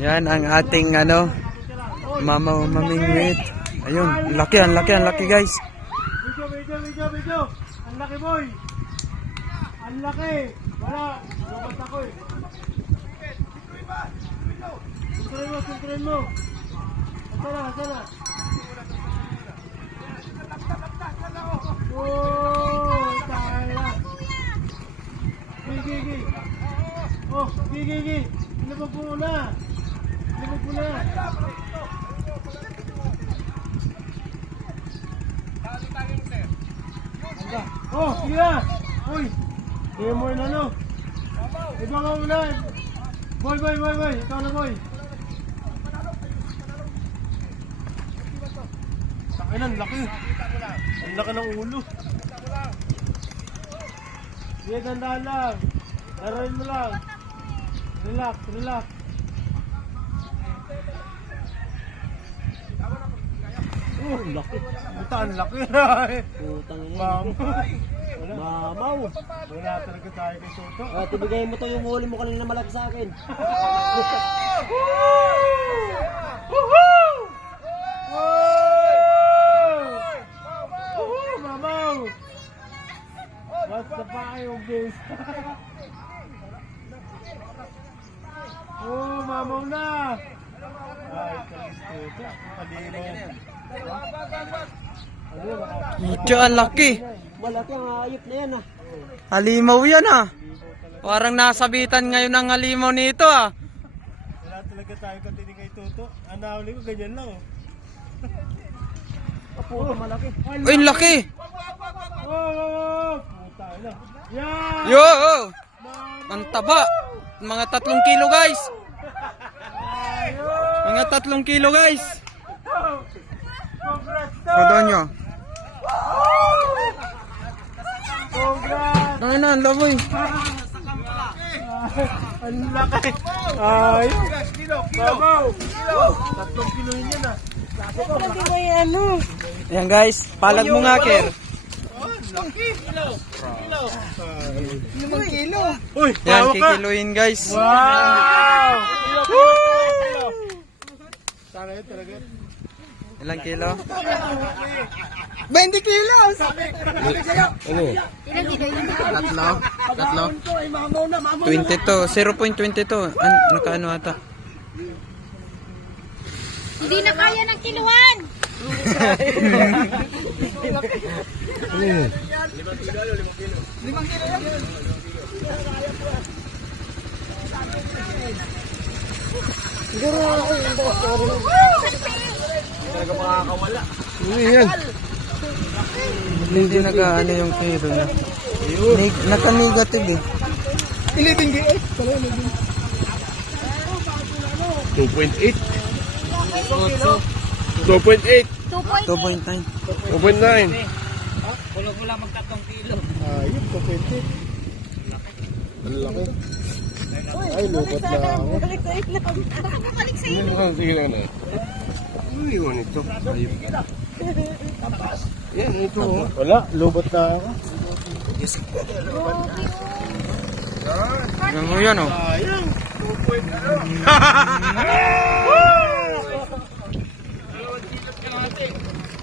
Yan ang ating mamingwit. Ayun, ang laki guys. Video. Ang laki boy. Ang laki. Wala, lubat ako eh. Sentrin mo. Asana. Oh, tala. Gigi. Oh, gigi. Ilabog mo na. Oh, sige na. Uy. Sige mo na no. Ikaw nga muna. Boy. Ikaw na boy. Takinan, laki. Ang laki ng ulo. Sige, tandaan lang. Larain mo lang. Relax. Oh, laki. Puta, ang laki. Putang ina. Mamaw. Wala talaga tayo kay Soto. Tibigay mo to yung huli mo kanina malaki sa akin. Mamaw. What's the fire of this? Oh, mamaw na. Ay, Soto. Ito, ang laki. Malaki ang hayop na yan Halimaw yan Parang nasabitan ngayon ang halimaw nito Wala talaga tayo katinig kay Toto. Ang nahuli ko ganyan lang Puto, malaki. Uy, laki. Oh, puta na. Yan! Yo! Ang taba. Mga 3 kilo guys. Mga 3 kilo guys. Congrats to! Pagdaan nyo. Congrats! Ano na, ang laboy. Ang laki! Ay! Babaw! 3 kilo yun Yan guys, palag mo nga, Ker. Kilo! Uy! Yan, kikiluin guys. Wow! Kilo! Sana yun talaga. Ilang kilo? 20 kilos! Tatlo? 22, 0.22. Nakaano ata? Hindi na kaya ng kiluan. Limang kilo yan. Talaga makakawala. Hindi nag-ano yung kilo na. Naka-negative eh. 11 kilo. 2.8. 2.8. 2.9. 2.9. Wala magtatong kilo. Ayun, 2.8. Ang laki. Ay, lupot na ako. Sige lang na. Ano yun ito? Yan, ito. Wala, lupot na ako. Yan mo yan Sayang. 2.0.